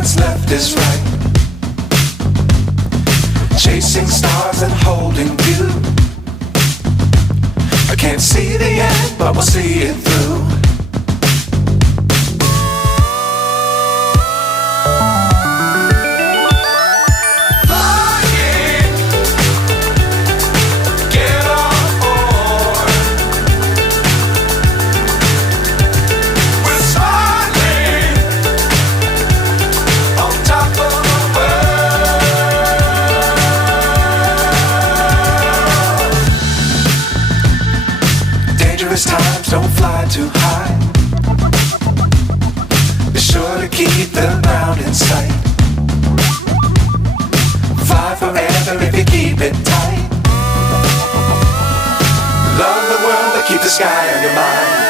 what's left is right. Chasing stars and holding you. I can't see the end, but we'll see it through. Times don't fly too high. Be sure to keep the ground in sight. Fly forever if you keep it tight. Love the world but keep the sky on your mind.